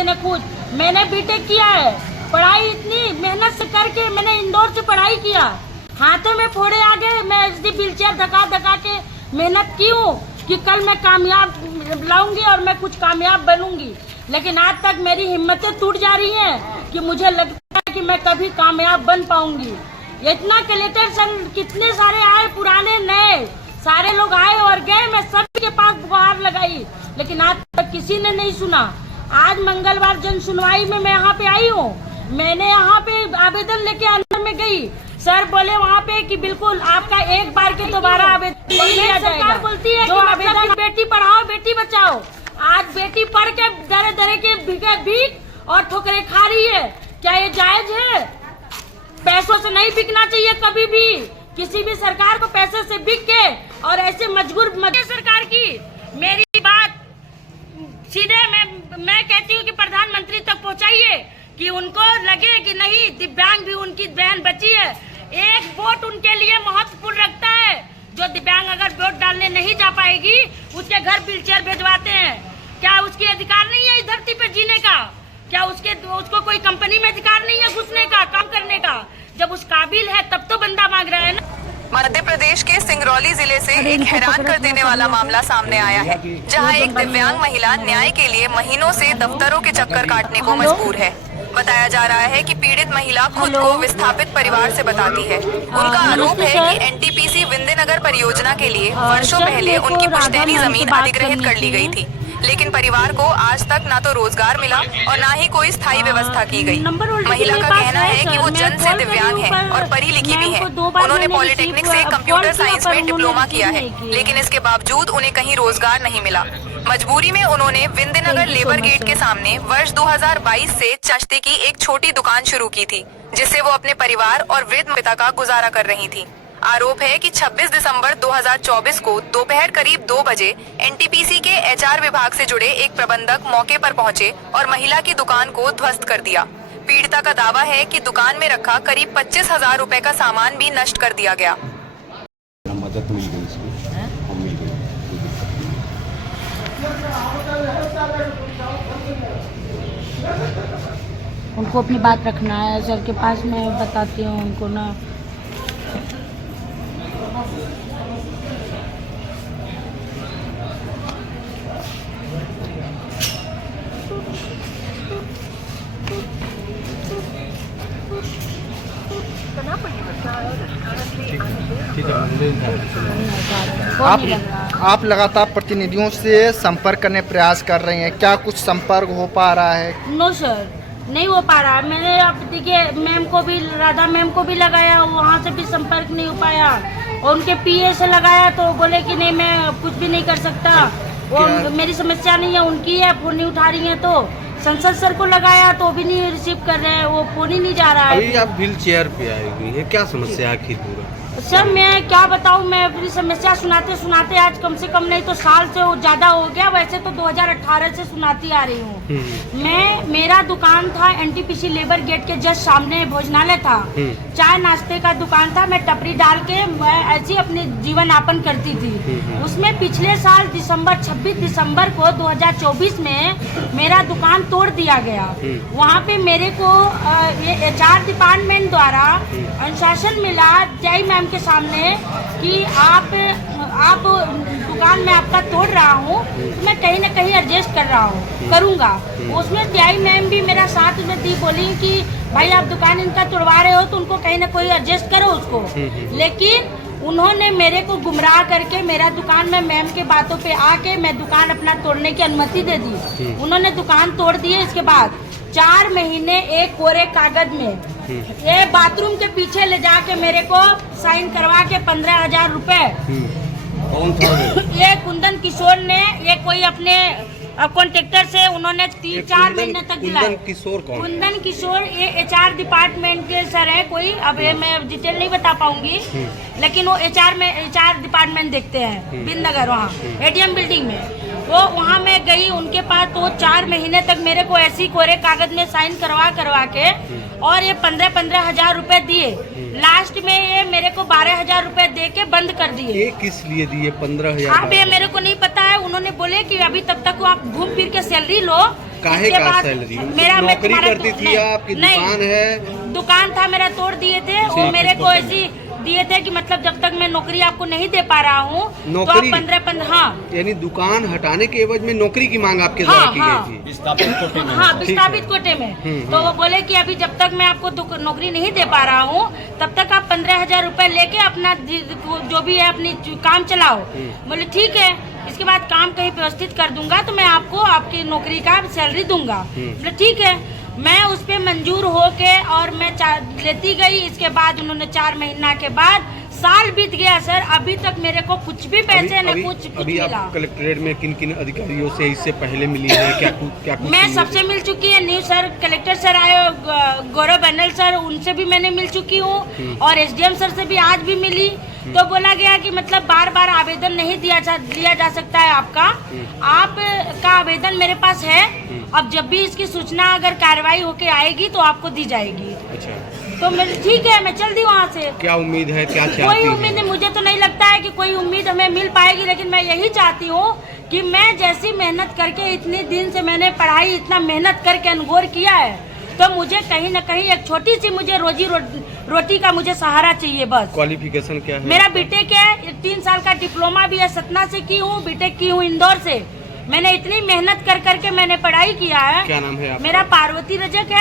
बच्चे ने खुद। मैंने बीटेक किया है, पढ़ाई इतनी मेहनत से करके मैंने इंदौर से पढ़ाई किया, हाथों में फोड़े आ गए। मैं एचडी व्हीलचेयर धका धका के मेहनत की हूँ कि कल मैं कामयाब लाऊंगी और मैं कुछ कामयाब बनूंगी, लेकिन आज तक मेरी हिम्मतें टूट जा रही हैं कि मुझे लगता है कि मैं कभी कामयाब बन पाऊंगी। इतना कलेक्टर सर कितने सारे आए, पुराने नए सारे लोग आए और गए, मैं सबके पास गुहार लगाई, लेकिन आज तक किसी ने नहीं सुना। आज मंगलवार जन सुनवाई में मैं यहाँ पे आई हूँ, मैंने यहाँ पे आवेदन लेके अंदर में गई, सर बोले वहाँ पे कि बिल्कुल आपका एक बार के दोबारा आवेदन लिया जाएगा। सरकार बोलती है कि आवेदन बेटी पढ़ाओ बेटी बचाओ, आज बेटी पढ़ के दरे दरे के भीख और ठोकरे खा रही है। क्या ये जायज है? पैसों से नहीं बिकना चाहिए कभी भी, किसी भी सरकार को पैसे से बिक के और ऐसे मजबूर सरकार की। मेरी बात सीधे मैं कहती हूँ कि प्रधानमंत्री तक पहुँचाइए कि उनको लगे कि नहीं दिव्यांग भी उनकी बहन बची है। एक वोट उनके लिए महत्वपूर्ण रखता है। जो दिव्यांग अगर वोट डालने नहीं जा पाएगी उसके घर व्हीलचेयर भिजवाते हैं। क्या उसकी अधिकार नहीं है इस धरती पे जीने का? क्या उसको कोई कंपनी में अधिकार नहीं है घुसने का, काम करने का? जब उस काबिल है तब तो बंदा मांग रहा है ना। मध्य प्रदेश के सिंगरौली जिले से एक हैरान कर देने वाला मामला सामने आया है, जहां एक दिव्यांग महिला न्याय के लिए महीनों से दफ्तरों के चक्कर काटने को मजबूर है। बताया जा रहा है कि पीड़ित महिला खुद को विस्थापित परिवार से बताती है। उनका आरोप है कि एनटीपीसी विंध्यनगर परियोजना के लिए वर्षों पहले उनकी पुश्तैनी जमीन अधिग्रहित कर ली गई थी, लेकिन परिवार को आज तक न तो रोजगार मिला और न ही कोई स्थायी व्यवस्था की गई। महिला का कहना है कि वो जन्म से दिव्यांग है और पढ़ी लिखी भी है। उन्होंने पॉलिटेक्निक से कंप्यूटर साइंस में डिप्लोमा किया है, लेकिन इसके बावजूद उन्हें कहीं रोजगार नहीं मिला। मजबूरी में उन्होंने विंध्यनगर लेबर गेट के सामने वर्ष 2022 से चाश्ते की एक छोटी दुकान शुरू की थी, जिससे वो अपने परिवार और वृद्ध पिता का गुजारा कर रही थी। आरोप है कि 26 दिसंबर 2024 को दोपहर करीब 2 बजे एनटीपीसी के एचआर विभाग से जुड़े एक प्रबंधक मौके पर पहुंचे और महिला की दुकान को ध्वस्त कर दिया। पीड़िता का दावा है कि दुकान में रखा करीब 25,000 रुपए का सामान भी नष्ट कर दिया गया। मदद मिल गई इसमें, मिल गई। उनको अपनी बात रखना है सर के पास, मैं बताती हूँ उनको ना। आप लगातार प्रतिनिधियों से संपर्क करने प्रयास कर रही हैं, क्या कुछ संपर्क हो पा रहा है? नो सर, नहीं हो पा रहा। मैंने अब देखिए मैम को भी, राधा मैम को भी लगाया, वहाँ से भी संपर्क नहीं हो पाया, और उनके पीए से लगाया तो बोले कि नहीं मैं कुछ भी नहीं कर सकता, वो मेरी समस्या नहीं है, उनकी है, फोन नहीं उठा रही है। तो संसद सर को लगाया तो भी नहीं रिसीव कर रहे हैं, वो फोन ही नहीं जा रहा है। अभी आप व्हील चेयर पे आई हुई है, क्या समस्या आखिर पूरा? सर मैं क्या बताऊं, मैं अपनी समस्या सुनाते सुनाते आज कम से कम नहीं तो साल से ज़्यादा हो गया। वैसे तो 2018 से सुनाती आ रही हूँ। मेरा दुकान था एनटीपीसी लेबर गेट के जस्ट सामने, भोजनालय था, चाय नाश्ते का दुकान था। मैं टपरी डाल के मैं ऐसी अपने जीवन यापन करती थी। उसमें पिछले साल 26 दिसंबर को 2024 में मेरा दुकान तोड़ दिया गया। वहाँ पे मेरे को एचआर डिपार्टमेंट द्वारा अनुशासन मिला जय मैम के सामने कि आप दुकान में आपका तोड़ रहा हूँ, तो मैं कहीं ना कहीं एडजस्ट करूँगा। उसमें टीआई मैम भी मेरा साथ में दी, बोली कि भाई आप दुकान इनका तोड़वा रहे हो तो उनको कहीं ना कोई एडजस्ट करो उसको। लेकिन उन्होंने मेरे को गुमराह करके मेरा दुकान में मैम के बातों पे आके मैं दुकान अपना तोड़ने की अनुमति दे दी। उन्होंने दुकान तोड़ दी। इसके बाद 4 महीने एक कोरे कागज में ये बाथरूम के पीछे ले जाके मेरे को साइन करवा के 15,000 रुपए ये कुंदन किशोर ने, ये कोई अपने कॉन्ट्रेक्टर से उन्होंने 3-4 महीने तक दिलाया। कुंदन किशोर ये एचआर डिपार्टमेंट के सर है कोई, अब ये मैं डिटेल नहीं बता पाऊंगी, लेकिन वो एचआर डिपार्टमेंट देखते हैं विंध्यनगर, वहाँ एडीएम बिल्डिंग में। वो वहाँ मैं गई उनके पास, तो 4 महीने तक मेरे को ऐसी कोरे कागज में साइन करवा के और ये 15-15 हजार रुपए दिए। लास्ट में ये मेरे को 12,000 रुपए दे के बंद कर दिए। ये किस लिए दिए 15,000? अब ये मेरे को नहीं पता है। उन्होंने बोले कि अभी तब तक आप घूम फिर के सैलरी लो। काहे इसके का बाद सैलरी? मेरा नौकरी करती थी आपकी? दुकान है? दुकान था मेरा, तोड़ दिए थे। वो मेरे को ऐसी दिए थे कि मतलब जब तक मैं नौकरी आपको नहीं दे पा रहा हूँ तो आप 15 हाँ, यानी दुकान हटाने के एवज में नौकरी की मांग आपके द्वारा की गई थी? विस्थापित कोटे में। तो वो बोले कि अभी जब तक मैं आपको नौकरी नहीं दे पा रहा हूँ तब तक आप 15,000 रुपए लेके अपना जो भी है अपनी काम चलाओ। बोले ठीक है, इसके बाद काम कहीं व्यवस्थित कर दूंगा तो मैं आपको आपकी नौकरी का सैलरी दूंगा। बोले ठीक है। मैं उस पे मंजूर होके और मैं लेती गई। इसके बाद उन्होंने 4 महीना के बाद साल बीत गया सर, अभी तक मेरे को कुछ भी पैसे न कुछ अभी मिला। आप कलेक्ट्रेट में किन किन अधिकारियों से इससे पहले मिली है? क्या कुछ मैं सबसे मिल चुकी है। न्यू सर, कलेक्टर सर आए, गौरव बन्नल सर, उनसे भी मैंने मिल चुकी हूँ और एसडीएम सर से भी आज भी मिली। तो बोला गया कि मतलब बार बार आवेदन नहीं लिया जा सकता है आपका आवेदन मेरे पास है। अब जब भी इसकी सूचना अगर कार्रवाई होके आएगी तो आपको दी जाएगी। अच्छा, तो मैं ठीक है, मैं चल दी वहाँ से। क्या उम्मीद है, क्या चाहती कोई हैं? उम्मीद नहीं, मुझे तो नहीं लगता है कि कोई उम्मीद हमें मिल पाएगी, लेकिन मैं यही चाहती हूँ कि मैं जैसी मेहनत करके इतने दिन से मैंने पढ़ाई इतना मेहनत करके अनगोर किया है तो मुझे कहीं ना कहीं एक छोटी सी मुझे रोटी का मुझे सहारा चाहिए बस। क्वालिफिकेशन क्या है? मेरा बीटेक है, 3 साल का डिप्लोमा भी है, सतना से की हूँ, बीटेक की हूँ इंदौर से। मैंने इतनी मेहनत कर करके मैंने पढ़ाई किया है। क्या नाम है आपका? मेरा पार्वती रजक है।